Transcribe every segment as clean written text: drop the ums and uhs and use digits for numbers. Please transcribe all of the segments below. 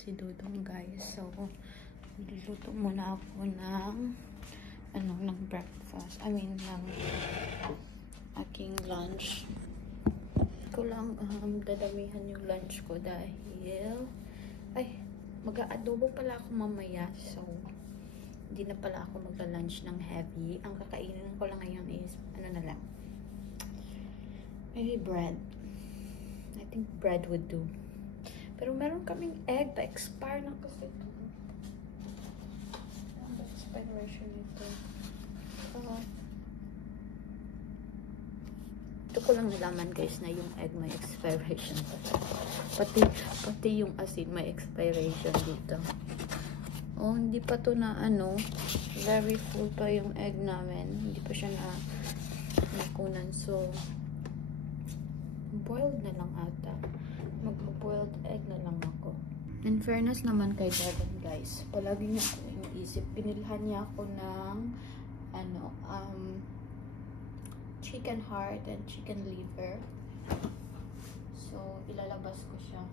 si Dudong, guys. So, luluto muna ako ng breakfast. I mean, ng aking lunch. Ko lang dadamihan yung lunch ko dahil mag-aadobo pala ako mamaya. So, hindi na pala ako magla-lunch ng heavy. Ang kakainin ko lang ngayon is maybe bread. I think bread would do. Pero meron kaming egg. Pa-expire na kasi ito. Ang expiration nito. Ito ko lang nalaman, guys, na yung egg may expiration. Pati yung asin may expiration dito. Oh, hindi pa to na very full pa yung egg namin. Hindi pa siya nakunan. So, boiled na lang ata. Mag-boiled egg na lang ako. In fairness naman kay Devon, guys, palagi niya ako iniisip. Binilhan niya ako ng chicken heart and chicken liver. So, ilalabas ko siya.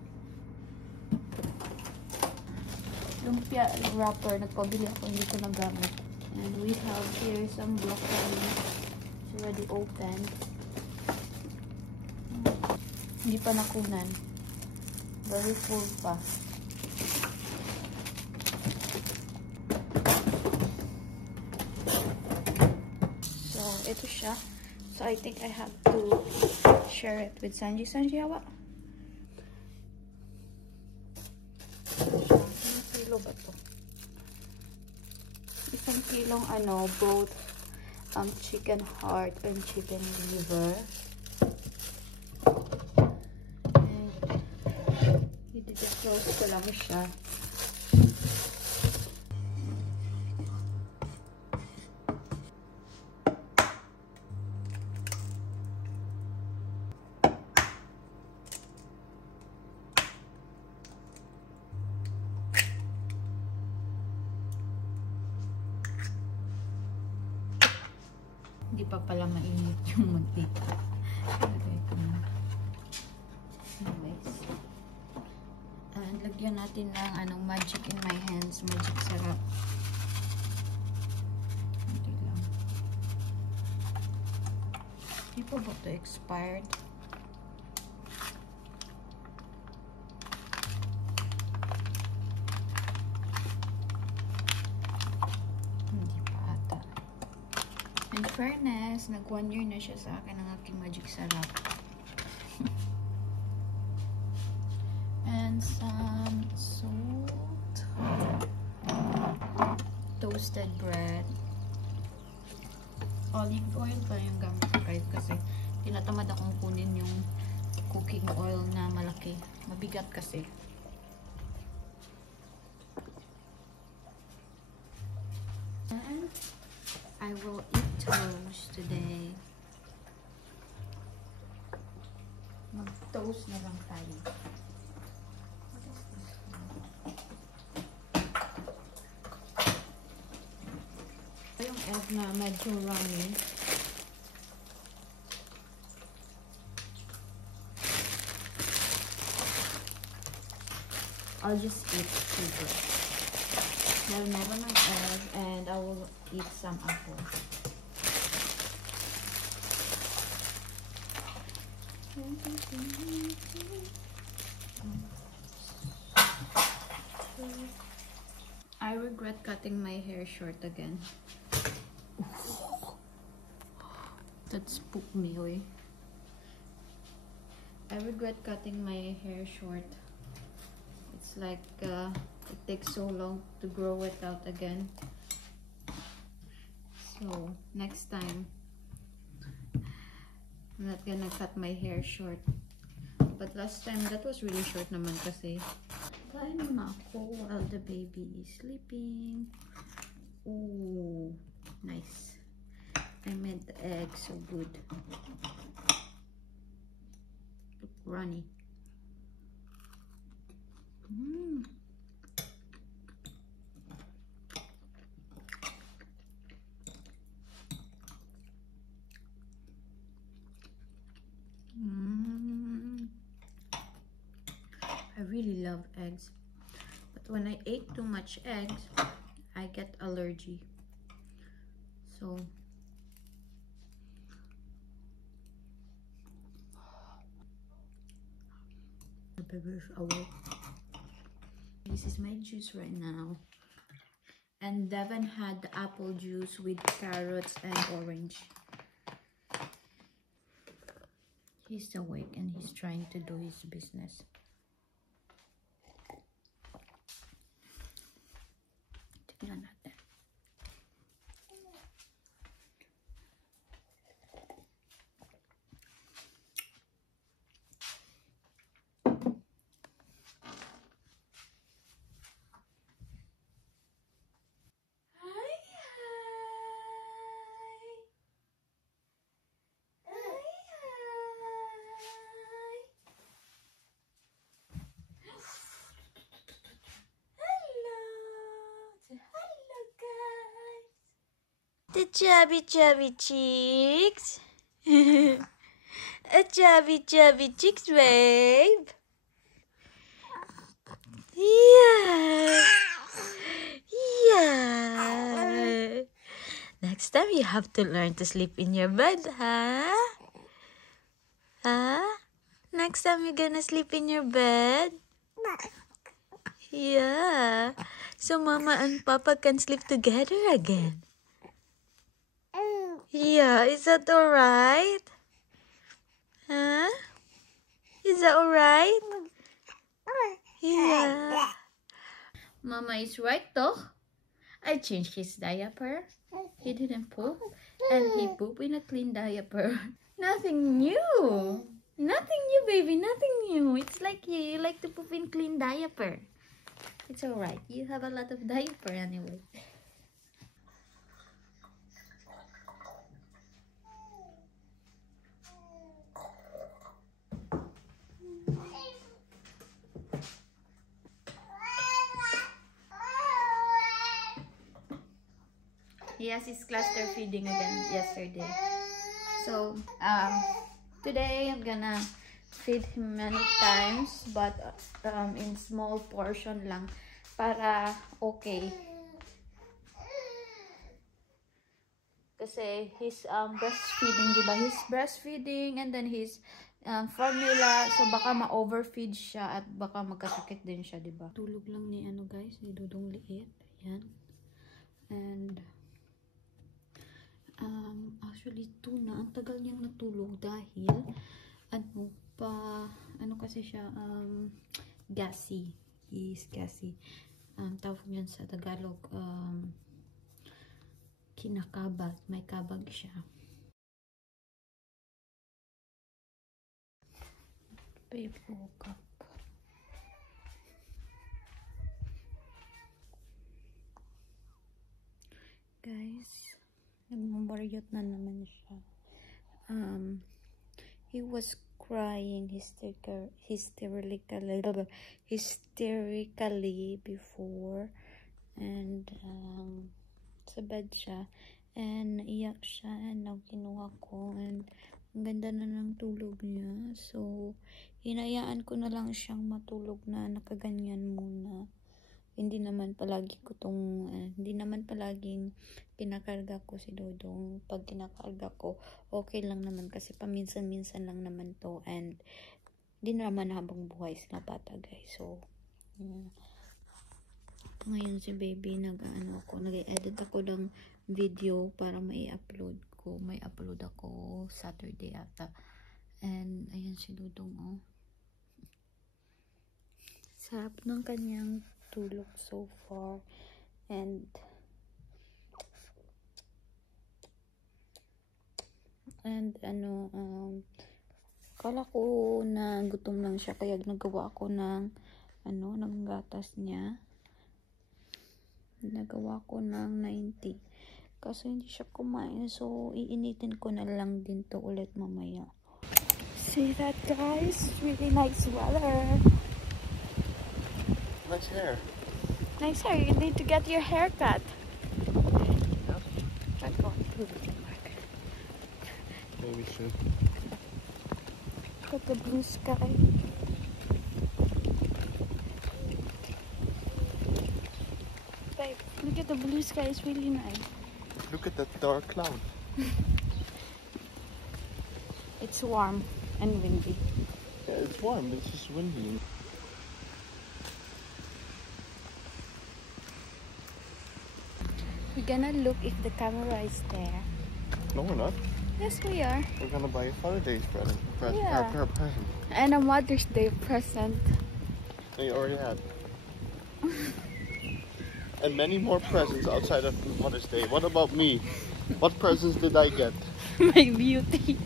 Lumpia wrapper, nagpabili ako, hindi ko nagamit. And we have here some broccoli. It's already opened. Hindi pa nakunan. Very full pa. So, ito siya. So, I think I have to share it with Sanji. Sanji, hawa? Isang kilo ba to? Isang kilong both chicken heart and chicken liver. And i-defrost ko lang siya. Hindi pa pala mainit yung mantika. Anyways. And lagyan natin ng magic in my hands. Magic syrup. Hindi lang. Hindi pa ba ito expired? In fairness, nag 1 year na siya sa akin ang aking magic syrup. And some salt. Toasted bread. Olive oil pa yung gamit ko, guys, kasi tinatamad akong kunin yung cooking oil na malaki. Mabigat kasi. And I will eat toast today. Mag-toast na lang tayo. What is this? Yung egg na medyo runny. I'll just eat two bread. I'll never an egg, and I will eat some apple. I regret cutting my hair short again. That spooked me, oy. I regret cutting my hair short. It's like it takes so long to grow it out again. So next time I'm not gonna cut my hair short. But last time that was really short naman kasi. Kain na ako while the baby is sleeping. Ooh, nice. I made the egg so good. Look runny. I really love eggs. when I ate too much eggs, I get allergy. So the baby is awake. This is my juice right now. And Devin had the apple juice with carrots and orange. He's awake and he's trying to do his business. Tignan natin. The chubby cheeks. A chubby cheeks, babe. Yeah. Yeah. Next time you have to learn to sleep in your bed, huh? Huh? Next time you're gonna sleep in your bed? Yeah. So Mama and Papa can sleep together again. Yeah, is that alright? Huh? Is that alright? Yeah. Mama is right though. I changed his diaper. He didn't poop. And he pooped in a clean diaper. Nothing new. Nothing new, baby. Nothing new. It's like you like to poop in clean diaper. It's alright. You have a lot of diaper anyway. He has his cluster feeding again yesterday. So today I'm gonna feed him many times, but in small portion lang para okay. Kasi he's breastfeeding, diba? He's breastfeeding and then his formula, so baka ma-overfeed siya at baka magkasakit din siya, diba? Tulog lang ni guys, ni Dudong liit. Ayan. And actually tuna, ang tagal niyang natulog dahil kasi siya gassy. He is gassy. Tawag niyan sa Tagalog kinakabag, may kabag siya. Babe woke up. Guys, nagmabaryot na naman siya. He was crying hysterically before, and sa bed siya, and naiyak siya, and kinuha ko, and ang ganda na ng tulog niya. So hinayaan ko na lang siyang matulog na nakaganyan muna. Hindi naman palaging kinakarga ko si Dodong. Pag kinakarga ko, okay lang naman kasi paminsan-minsan lang naman to, and hindi naman habang buhay sila bata, guys. So ngayon si baby nag-edit ako ng video para mai-upload ko. May upload ako Saturday ata. And ayan si Dodong, oh. Sarap ng kanyang tulog so far. And kala ko na gutom lang siya, kaya nagawa ako ng gatas niya. Nagawa ko ng 90 kasi hindi siya kumain, so iinitin ko na lang din to ulit mamaya. See that, guys? Really nice weather. Nice hair. Nice hair. You need to get your hair cut. Yep. I'm going to the market. Maybe soon. Look at the blue sky. Look at the blue sky, it's really nice. Look at that dark cloud. It's warm and windy. Yeah, it's warm, it's just windy. We're gonna look if the camera is there. No, we're not. Yes, we are. We're gonna buy a Father's Day present. Yeah. Present. And a Mother's Day present. They already had. And many more presents outside of Mother's Day. What about me? What presents did I get? My beauty.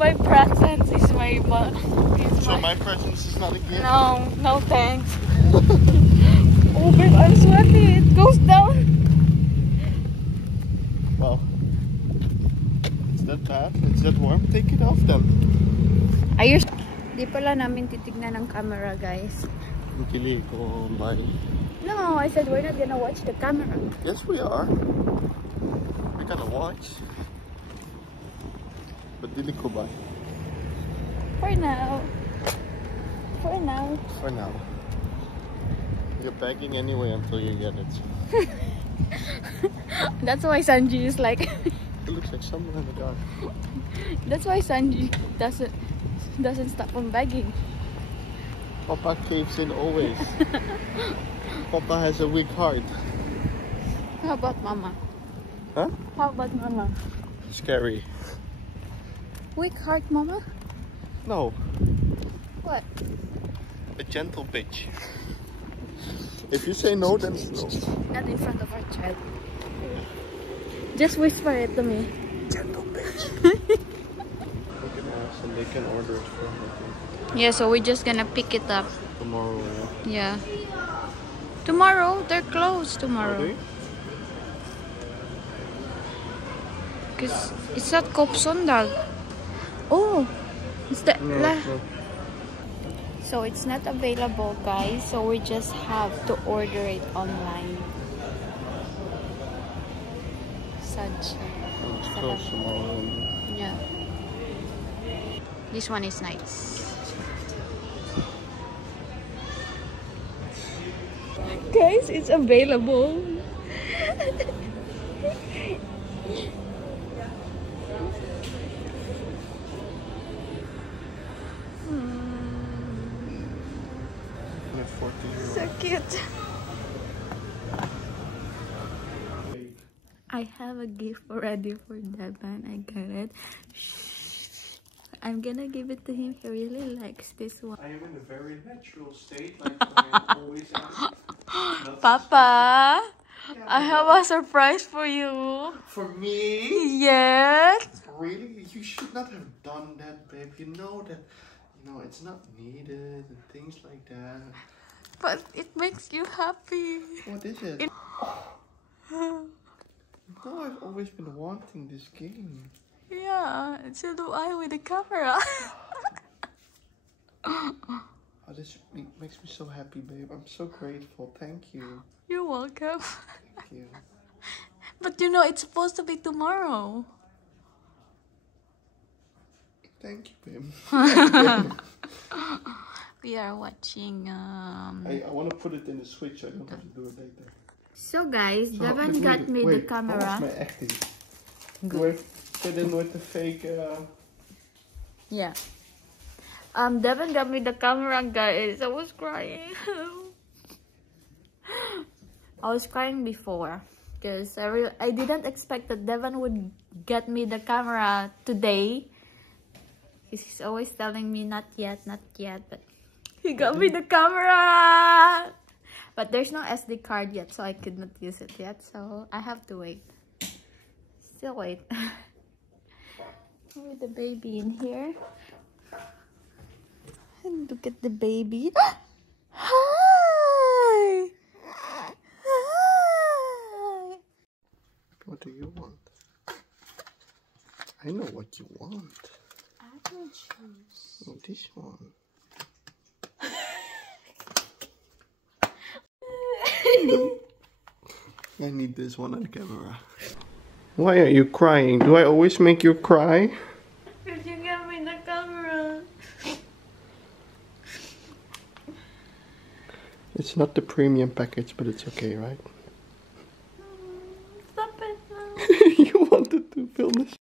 My present is my So my presents is not a gift? No, no thanks. Oh babe, I'm sweaty. It goes down. Well, it's that bad? It's that warm? Take it off then. Ayos. Di pala namin titignan ng camera, guys. Kili ko bye. No, I said we're not gonna watch the camera. Yes, we are. We're gonna watch. But dili ko bye. For now. For now. For now. You're begging anyway until you get it. That's why Sanji is like. It looks like someone in the dark. That's why Sanji doesn't stop from begging. Papa caves in always. Papa has a weak heart. How about Mama? Huh? How about Mama? Scary. Weak heart, Mama? No. What? A gentle bitch. If you say no, then no. Not in front of our child. Just whisper it to me. Gentle bitch. We can ask and they can order it from I think. Yeah, so we're just gonna pick it up. Tomorrow. Yeah. Tomorrow? They're closed tomorrow. Are they? Because it's at Coop Sondag. Oh! It's the... No, it's not. So it's not available, guys. So we just have to order it online. Such. It's closed tomorrow. Yeah. This one is nice. Guys, it's available. So cute. I have a gift already for Devon. I got it. Shh. I'm gonna give it to him. He really likes this one. I am in a very natural state, like I always am. Papa, I have a surprise for you. For me? Yes. Really? You should not have done that, babe. You know that, it's not needed and things like that. But it makes you happy. What is it? No, I've always been wanting this game. Yeah, so do I with the camera. Oh, this makes me so happy, babe. I'm so grateful. Thank you. You're welcome. Thank you. But you know, it's supposed to be tomorrow. Thank you, babe. We are watching I want to put it in the switch so I don't have to do it later. So guys, So, Devon got me the camera. How was my acting? Good. Do I fit in with the fake... Yeah. Devon got me the camera, guys. I was crying. I was crying before because I didn't expect that Devon would get me the camera today. Because he's always telling me not yet, but he got me the camera. But there's no SD card yet, so I could not use it yet. So I have to wait. Still wait. With the baby in here. And look at the baby. Hi! Hi! What do you want? I know what you want. Apple juice. Oh, this one. I need this one on camera. Why are you crying? Do I always make you cry? Because you got me the camera. It's not the premium package, but it's okay, right? Stop it now. You wanted to film this.